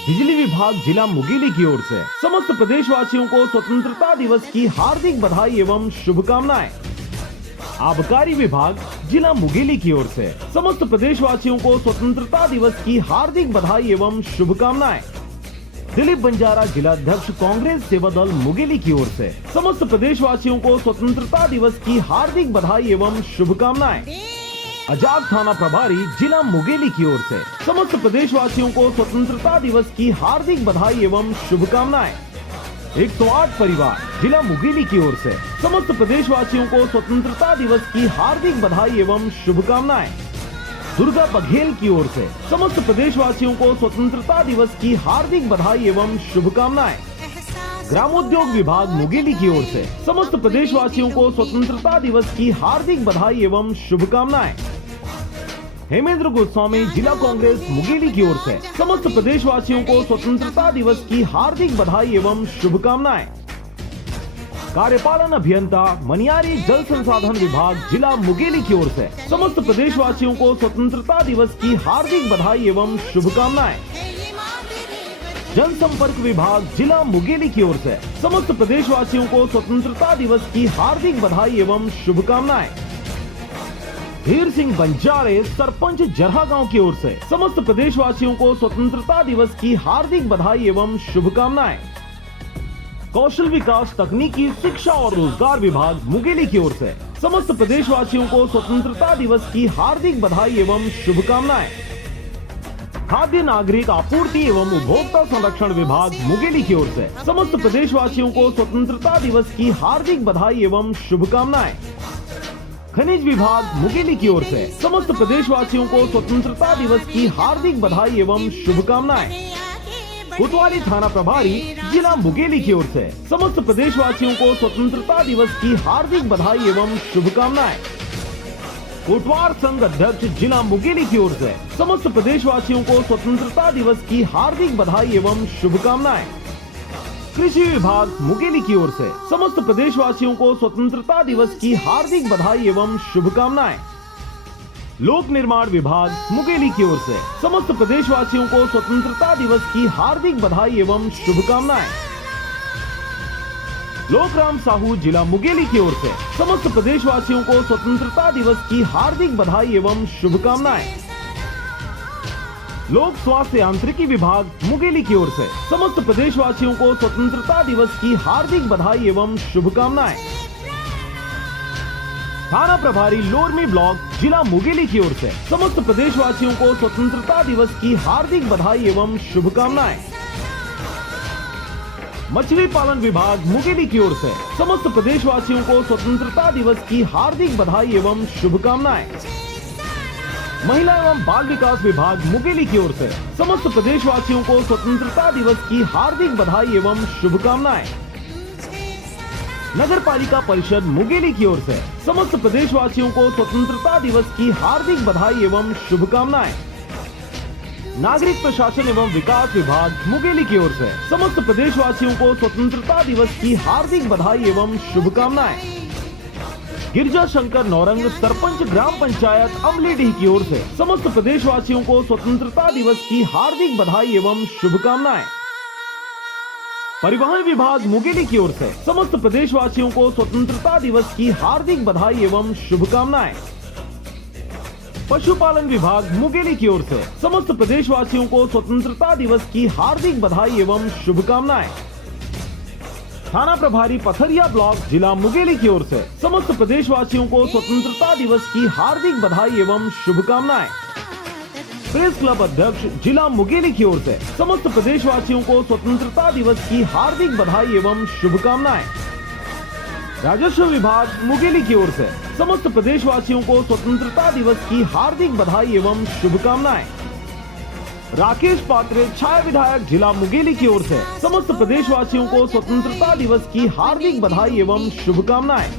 बिजली विभाग जिला मुंगेली की ओर से समस्त प्रदेशवासियों को स्वतंत्रता दिवस की हार्दिक बधाई एवं शुभकामनाएं। आबकारी विभाग जिला मुंगेली की ओर से समस्त प्रदेशवासियों को स्वतंत्रता दिवस की हार्दिक बधाई एवं शुभकामनाएं। दिलीप बंजारा जिलाध्यक्ष कांग्रेस सेवा दल मुंगेली की ओर से समस्त प्रदेशवासियों को स्वतंत्रता दिवस की हार्दिक बधाई एवं शुभकामनाएं। आजाद थाना प्रभारी जिला मुंगेली की ओर से समस्त प्रदेशवासियों को स्वतंत्रता दिवस की हार्दिक बधाई एवं शुभकामनाएं। 108 परिवार जिला मुंगेली की ओर से समस्त प्रदेशवासियों को स्वतंत्रता दिवस की हार्दिक बधाई एवं शुभकामनाएं। दुर्गा बघेल की ओर से समस्त प्रदेशवासियों को स्वतंत्रता दिवस की हार्दिक बधाई एवं शुभकामनाएं। ग्रामोद्योग विभाग मुंगेली की ओर से समस्त प्रदेशवासियों को स्वतंत्रता दिवस की हार्दिक बधाई एवं शुभकामनाएं। हेमेंद्र गोस्वामी जिला कांग्रेस मुंगेली की ओर से समस्त प्रदेशवासियों को स्वतंत्रता दिवस की हार्दिक बधाई एवं शुभकामनाएं। कार्यपालन अभियंता मनियारी जल संसाधन विभाग जिला मुंगेली की ओर से समस्त प्रदेशवासियों को स्वतंत्रता दिवस की हार्दिक बधाई एवं शुभकामनाएं। जनसंपर्क विभाग जिला मुंगेली की ओर से समस्त प्रदेशवासियों को स्वतंत्रता दिवस की हार्दिक बधाई एवं शुभकामनाएं। धीर सिंह बंजारे सरपंच जरहा गांव की ओर से समस्त प्रदेशवासियों को स्वतंत्रता दिवस की हार्दिक बधाई एवं शुभकामनाएं। कौशल विकास तकनीकी शिक्षा और रोजगार विभाग मुंगेली की ओर से समस्त प्रदेशवासियों को स्वतंत्रता दिवस की हार्दिक बधाई एवं शुभकामनाएं। खाद्य नागरिक आपूर्ति एवं उपभोक्ता संरक्षण विभाग मुंगेली की ओर से समस्त प्रदेशवासियों को स्वतंत्रता दिवस की हार्दिक बधाई एवं शुभकामनाएं। खनिज विभाग मुंगेली की ओर से समस्त प्रदेशवासियों को स्वतंत्रता दिवस की हार्दिक बधाई एवं शुभकामनाएं। कोतवाली थाना प्रभारी जिला मुंगेली की ओर से समस्त प्रदेशवासियों को स्वतंत्रता दिवस की हार्दिक बधाई एवं शुभकामनाएं। कोटवार संघ अध्यक्ष जिला मुंगेली की ओर से समस्त प्रदेशवासियों को स्वतंत्रता दिवस की हार्दिक बधाई एवं शुभकामनाएं। कृषि विभाग मुंगेली की ओर से समस्त प्रदेशवासियों को स्वतंत्रता दिवस की हार्दिक बधाई एवं शुभकामनाएं। लोक निर्माण विभाग मुंगेली की ओर से समस्त प्रदेशवासियों को स्वतंत्रता दिवस की हार्दिक बधाई एवं शुभकामनाएं। लोकराम साहू जिला मुंगेली की ओर से समस्त प्रदेशवासियों को स्वतंत्रता दिवस की हार्दिक बधाई एवं शुभकामनाएं। लोक स्वास्थ्य यांत्रिकी विभाग मुंगेली की ओर से समस्त प्रदेशवासियों को स्वतंत्रता दिवस की हार्दिक बधाई एवं शुभकामनाएं। थाना प्रभारी लोरमी ब्लॉक जिला मुंगेली की ओर से समस्त प्रदेशवासियों को स्वतंत्रता दिवस की हार्दिक बधाई एवं शुभकामनाएं। मछली पालन विभाग मुंगेली की ओर से समस्त प्रदेशवासियों को स्वतंत्रता दिवस की हार्दिक बधाई एवं शुभकामनाएं। महिला एवं बाल विकास विभाग मुंगेली की ओर से समस्त प्रदेशवासियों को स्वतंत्रता दिवस की हार्दिक बधाई एवं शुभकामनाएं। नगर पालिका परिषद मुंगेली की ओर से समस्त प्रदेशवासियों को स्वतंत्रता दिवस की हार्दिक बधाई एवं शुभकामनाएं। नागरिक प्रशासन एवं विकास विभाग मुंगेली की ओर से समस्त प्रदेशवासियों को स्वतंत्रता दिवस की हार्दिक बधाई एवं शुभकामनाएं। गिरजा शंकर नौरंग सरपंच ग्राम पंचायत अमलीडीह की ओर से समस्त प्रदेशवासियों को स्वतंत्रता दिवस की हार्दिक बधाई एवं शुभकामनाएं। परिवहन विभाग मुंगेली की ओर से समस्त प्रदेशवासियों को स्वतंत्रता दिवस की हार्दिक बधाई एवं शुभकामनाएं। पशुपालन विभाग मुंगेली की ओर से समस्त प्रदेशवासियों को स्वतंत्रता दिवस की हार्दिक बधाई एवं शुभकामनाएं। थाना प्रभारी पथरिया ब्लॉक जिला मुंगेली की ओर से समस्त प्रदेशवासियों को स्वतंत्रता दिवस की हार्दिक बधाई एवं शुभकामनाएं। प्रेस क्लब अध्यक्ष जिला मुंगेली की ओर से समस्त प्रदेशवासियों को स्वतंत्रता दिवस की हार्दिक बधाई एवं शुभकामनाएं। राजस्व विभाग मुंगेली की ओर से समस्त प्रदेशवासियों को स्वतंत्रता दिवस की हार्दिक बधाई एवं शुभकामनाएं। राकेश पात्रे छाया विधायक जिला मुंगेली की ओर से समस्त प्रदेशवासियों को स्वतंत्रता दिवस की हार्दिक बधाई एवं शुभकामनाएं।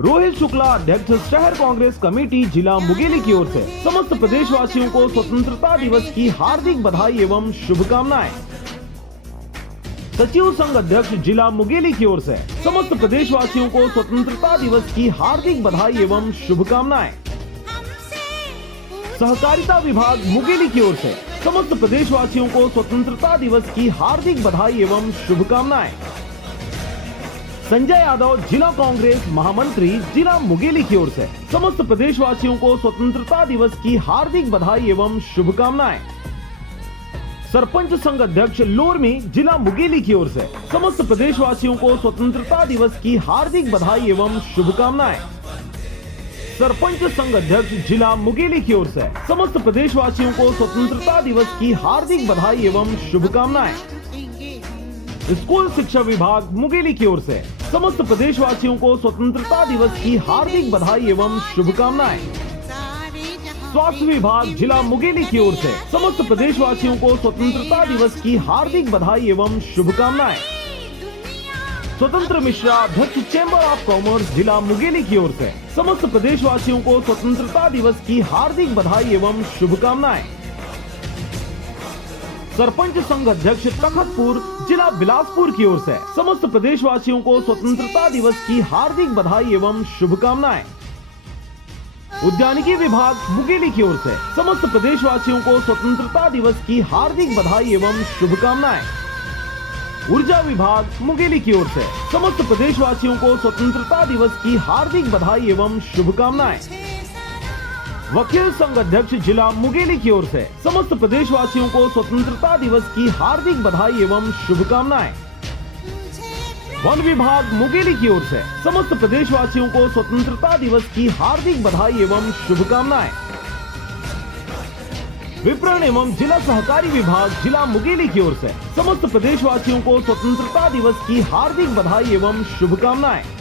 रोहित शुक्ला अध्यक्ष शहर कांग्रेस कमेटी जिला मुंगेली की ओर से समस्त प्रदेशवासियों को स्वतंत्रता दिवस की हार्दिक बधाई एवं शुभकामनाएं। सचिव संघ अध्यक्ष जिला मुंगेली की ओर से समस्त प्रदेशवासियों को स्वतंत्रता दिवस की हार्दिक बधाई एवं शुभकामनाएं। सहकारिता विभाग मुंगेली की ओर से समस्त प्रदेशवासियों को स्वतंत्रता दिवस की हार्दिक बधाई एवं शुभकामनाएं। संजय यादव, जिला कांग्रेस महामंत्री, जिला मुंगेली की ओर से समस्त प्रदेशवासियों को स्वतंत्रता दिवस की हार्दिक बधाई एवं शुभकामनाएं। सरपंच संघ अध्यक्ष लोरमी, जिला मुंगेली की ओर से समस्त प्रदेशवासियों को स्वतंत्रता दिवस की हार्दिक बधाई एवं शुभकामनाएं। सरपंच संघ अध्यक्ष जिला मुंगेली की ओर से समस्त प्रदेशवासियों को स्वतंत्रता दिवस की हार्दिक बधाई एवं शुभकामनाएं। स्कूल शिक्षा विभाग मुंगेली की ओर से समस्त प्रदेशवासियों को स्वतंत्रता दिवस की हार्दिक बधाई एवं शुभकामनाएं। स्वास्थ्य विभाग जिला मुंगेली की ओर से समस्त प्रदेशवासियों को स्वतंत्रता दिवस की हार्दिक बधाई एवं शुभकामनाएं। स्वतंत्र मिश्रा, अध्यक्ष चैम्बर ऑफ कॉमर्स, जिला मुंगेली की ओर से समस्त प्रदेशवासियों को स्वतंत्रता दिवस की हार्दिक बधाई एवं शुभकामनाएं। सरपंच संघ अध्यक्ष तखतपुर, जिला बिलासपुर की ओर से समस्त प्रदेशवासियों को स्वतंत्रता दिवस की हार्दिक बधाई एवं शुभकामनाएं। उद्यानिकी विभाग मुंगेली की ओर से समस्त प्रदेशवासियों को स्वतंत्रता दिवस की हार्दिक बधाई एवं शुभकामनाएं। ऊर्जा विभाग मुंगेली की ओर से समस्त प्रदेशवासियों को स्वतंत्रता दिवस की हार्दिक बधाई एवं शुभकामनाएं। वकील संघ अध्यक्ष जिला मुंगेली की ओर से समस्त प्रदेशवासियों को स्वतंत्रता दिवस की हार्दिक बधाई एवं शुभकामनाएं। वन विभाग मुंगेली की ओर से समस्त प्रदेशवासियों को स्वतंत्रता दिवस की हार्दिक बधाई एवं शुभकामनाएं। विपणन एवं जिला सहकारी विभाग जिला मुंगेली की ओर से समस्त प्रदेशवासियों को स्वतंत्रता दिवस की हार्दिक बधाई एवं शुभकामनाएं।